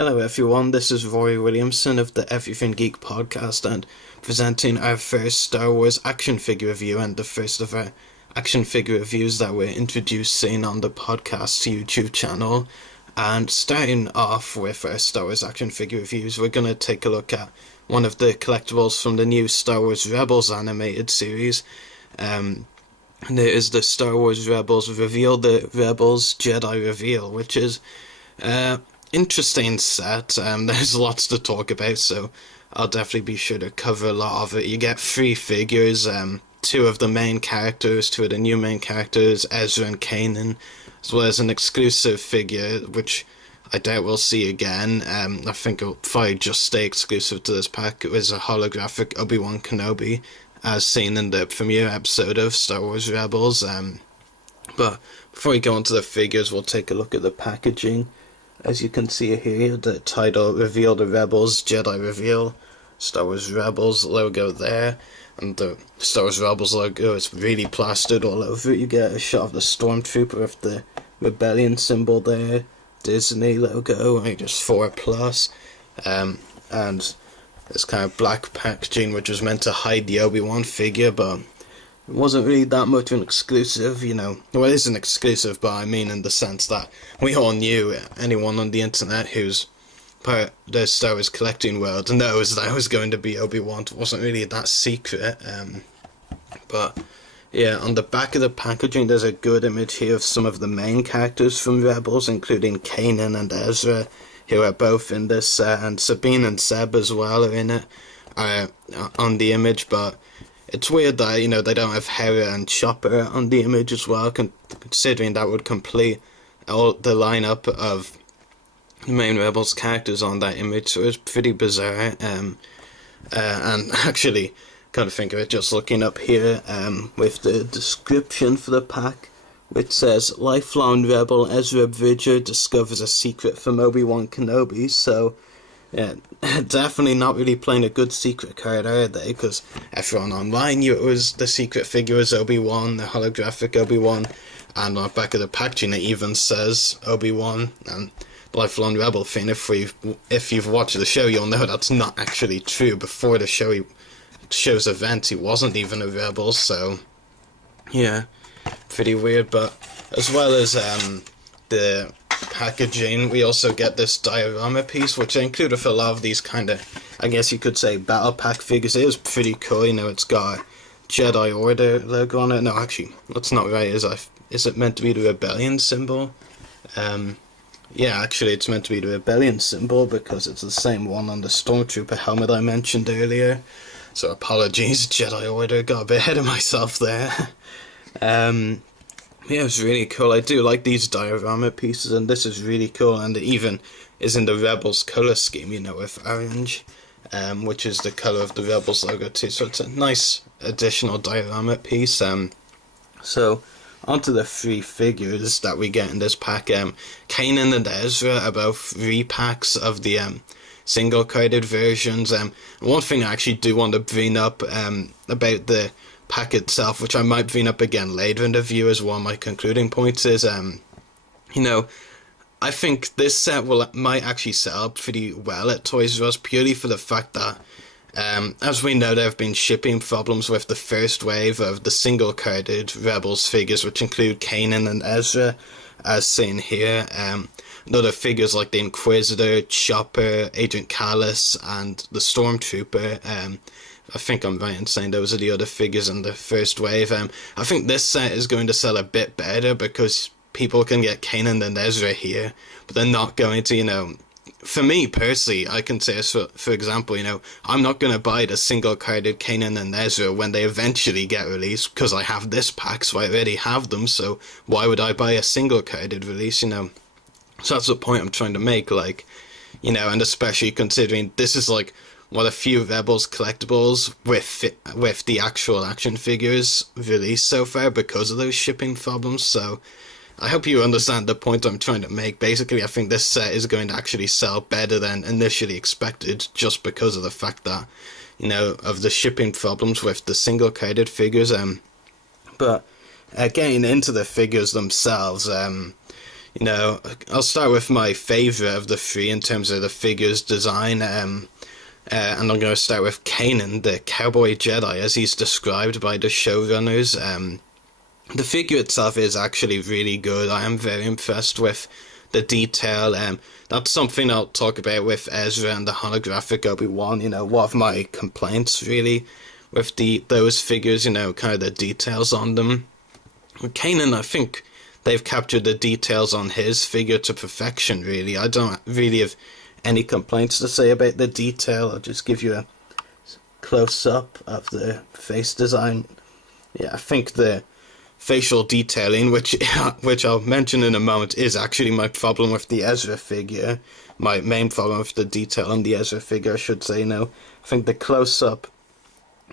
Hello everyone, this is Ruari Williamson of the Everything Geek podcast and presenting our first Star Wars action figure review and the first of our action figure reviews that we're introducing on the podcast YouTube channel. And starting off with our Star Wars action figure reviews, we're going to take a look at one of the collectibles from the new Star Wars Rebels animated series. And it is the Star Wars Rebels Reveal, the Rebels Jedi Reveal, which is interesting set. There's lots to talk about, so I'll definitely be sure to cover a lot of it. You get 3 figures, 2 of the main characters, 2 of the new main characters, Ezra and Kanan, as well as an exclusive figure, which I doubt we'll see again. I think it'll probably just stay exclusive to this pack. It was a holographic Obi-Wan Kenobi, as seen in the premiere episode of Star Wars Rebels. But before we go into the figures, we'll take a look at the packaging. As you can see here, the title, Reveal the Rebels, Jedi Reveal, Star Wars Rebels logo there, and the Star Wars Rebels logo is really plastered all over. You get a shot of the Stormtrooper with the Rebellion symbol there, Disney logo, just 4+, and this kind of black packaging which was meant to hide the Obi-Wan figure, but it wasn't really that much of an exclusive, Well, it is an exclusive, but I mean in the sense that we all knew, anyone on the internet who's part of the Star Wars collecting world knows that it was going to be Obi-Wan. It wasn't really that secret. But yeah, on the back of the packaging there's a good image here of some of the main characters from Rebels, including Kanan and Ezra, who are both in this set, and Sabine and Seb as well are in it, on the image, but it's weird that, they don't have Hera and Chopper on the image as well, considering that would complete all the lineup of the main Rebels characters on that image, so it's pretty bizarre. And actually, kind of think of it just looking up here, with the description for the pack, which says, lifelong Rebel Ezra Bridger discovers a secret from Obi-Wan Kenobi, so yeah, definitely not really playing a good secret card, are they? Because everyone online knew it was the secret figure was Obi-Wan, the holographic Obi-Wan, and on the back of the packaging it even says Obi-Wan and lifelong Rebel thing. If you've watched the show, you'll know that's not actually true. Before the show's event, he wasn't even a Rebel, so yeah, pretty weird. But as well as the packaging, we also get this diorama piece, which I include with a lot of these kind of, I guess you could say, battle pack figures. It is pretty cool. It's got a Jedi Order logo on it. No, actually, that's not right. Is it meant to be the Rebellion symbol? Yeah, actually, it's meant to be the Rebellion symbol because it's the same one on the Stormtrooper helmet I mentioned earlier. So apologies, Jedi Order, got a bit ahead of myself there. Yeah, it's really cool. I do like these diorama pieces, and this is really cool, and it even is in the Rebels colour scheme, with orange, which is the colour of the Rebels logo too, so it's a nice additional diorama piece. So, onto the 3 figures that we get in this pack. Kanan and Ezra are both repacks of the single-carded versions. One thing I actually do want to bring up about the pack itself, which I might bring up again later in the view as one of my concluding points, is I think this set might actually sell pretty well at Toys R Us, purely for the fact that as we know, there have been shipping problems with the first wave of the single carded Rebels figures, which include Kanan and Ezra, as seen here. Other figures like the Inquisitor, Chopper, Agent Kallus, and the Stormtrooper. I think I'm right in saying those are the other figures in the first wave. I think this set is going to sell a bit better because people can get Kanan and Ezra here, but they're not going to, for me personally, I can say, for example, I'm not going to buy the single-carded Kanan and Ezra when they eventually get released, because I have this pack, so I already have them, so why would I buy a single-carded release, So that's the point I'm trying to make, and especially considering this is, one of the few Rebels collectibles with the actual action figures released so far because of those shipping problems. So I hope you understand the point I'm trying to make. Basically, I think this set is going to actually sell better than initially expected, just because of the fact that, of the shipping problems with the single-carded figures. But getting into the figures themselves, You know, I'll start with my favorite of the three in terms of the figure's design. And I'm going to start with Kanan, the cowboy Jedi, as he's described by the showrunners. The figure itself is actually really good. I am very impressed with the detail. That's something I'll talk about with Ezra and the holographic Obi-Wan. You know, one of my complaints really with those figures, you know, kind of the details on them. With Kanan, I think they've captured the details on his figure to perfection, really. I don't really have any complaints to say about the detail. I'll just give you a close-up of the face design. Yeah, I think the facial detailing, which I'll mention in a moment, is actually my problem with the Ezra figure. My main problem with the detail on the Ezra figure, I should say. I think the close-up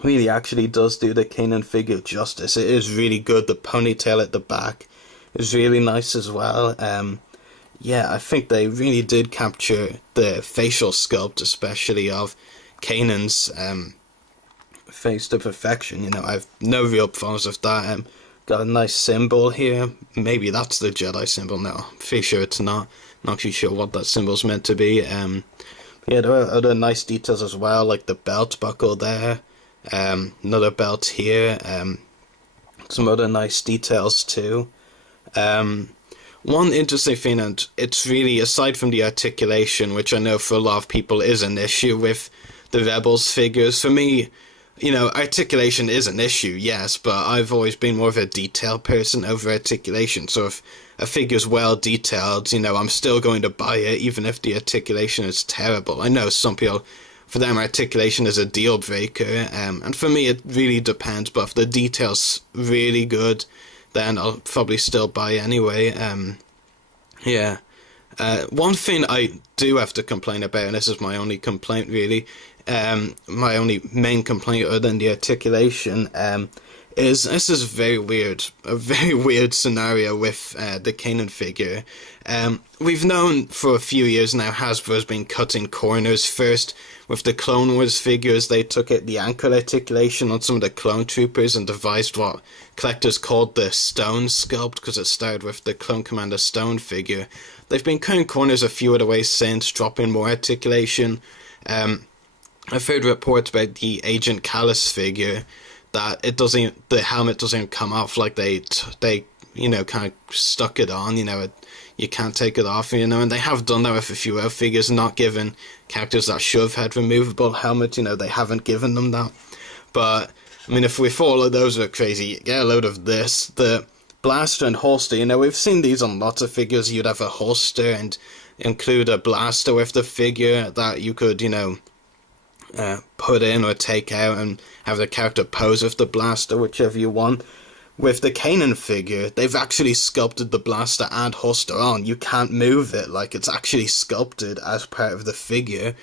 really actually does do the Kanan figure justice. It is really good. The ponytail at the back is really nice as well. Yeah, I think they really did capture the facial sculpt, especially of Kanan's face to perfection. You know, I've no real problems with that. Got a nice symbol here. Maybe that's the Jedi symbol. No, I'm pretty sure it's not. Not actually sure what that symbol's meant to be. Yeah, there are other nice details as well, like the belt buckle there. Another belt here. Some other nice details too. One interesting thing, and it's really, aside from the articulation, which I know for a lot of people is an issue with the Rebels figures, for me, you know, articulation is an issue, yes, but I've always been more of a detail person over articulation, so if a figure's well detailed, you know, I'm still going to buy it, even if the articulation is terrible. I know some people, for them, articulation is a deal breaker, and for me it really depends, but if the detail's really good, then I'll probably still buy anyway. Yeah. One thing I do have to complain about, and this is my only complaint really, my only main complaint other than the articulation, is this is very weird, a very weird scenario with the Kanan figure. We've known for a few years now Hasbro has been cutting corners. First, with the Clone Wars figures, they took out the ankle articulation on some of the clone troopers and devised what collectors called the Stone sculpt, because it started with the Clone Commander Stone figure. They've been cutting corners a few other ways since, dropping more articulation. I've heard reports about the Agent Callus figure, that the helmet doesn't come off, like they you know, kind of stuck it on, you know, you can't take it off, you know, and they have done that with a few other figures, not given characters that should have had removable helmets, you know, they haven't given them that. But, I mean, if we follow those are crazy, get a load of this, the blaster and holster, you know, we've seen these on lots of figures. You'd have a holster and include a blaster with the figure that you could, you know, put in or take out and have the character pose with the blaster, whichever you want. With the Kanan figure, they've actually sculpted the blaster and holster on. You can't move it, like it's actually sculpted as part of the figure,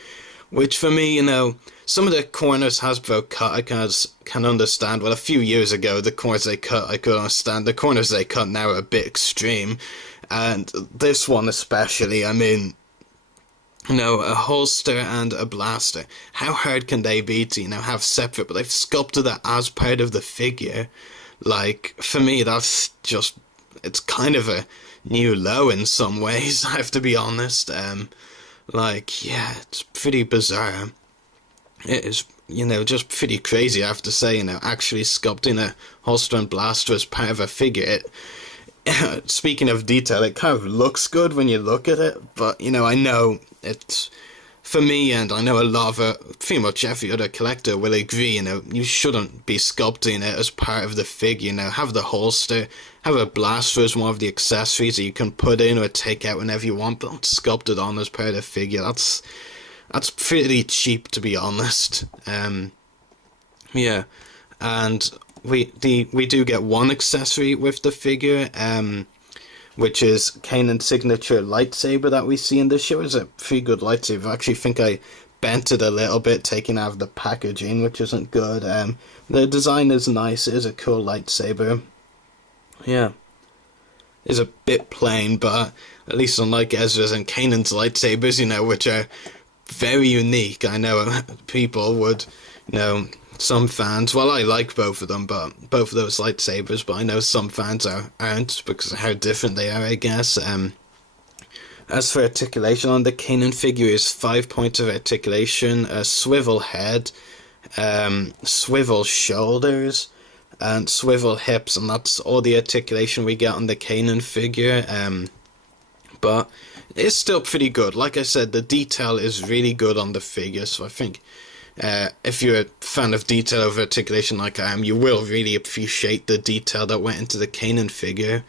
which for me, you know, some of the corners Hasbro cut I can understand. Well, a few years ago, the corners they cut I could understand. The corners they cut now are a bit extreme, and this one especially, I mean, you know, a holster and a blaster. How hard can they be to, you know, have separate, but they've sculpted that as part of the figure. Like, for me, that's just, it's kind of a new low in some ways, I have to be honest. Like, yeah, it's pretty bizarre. It is, you know, just pretty crazy, I have to say, you know, actually sculpting a holster and blaster as part of a figure. Speaking of detail, it kind of looks good when you look at it, but, you know, I know it's, for me, and I know a lot of, pretty much every other collector will agree, you know, you shouldn't be sculpting it as part of the figure, you know, have the holster, have a blaster as one of the accessories that you can put in or take out whenever you want, but don't sculpt it on as part of the figure. That's pretty cheap, to be honest. Yeah, and we do get one accessory with the figure, which is Kanan's signature lightsaber that we see in this show. It's a pretty good lightsaber. I actually think I bent it a little bit, taking out of the packaging, which isn't good. The design is nice. It is a cool lightsaber. Yeah. It's a bit plain, but at least unlike Ezra's and Kanan's lightsabers, you know, which are very unique. I know people would, you know, some fans, well, I like both of them, but both of those lightsabers, but I know some fans aren't because of how different they are, I guess. As for articulation on the Kanan figure, is 5 points of articulation, a swivel head, swivel shoulders, and swivel hips, and that's all the articulation we get on the Kanan figure. But it's still pretty good. Like I said, the detail is really good on the figure, so I think if you're a fan of detail of articulation like I am, you will really appreciate the detail that went into the Kanan figure.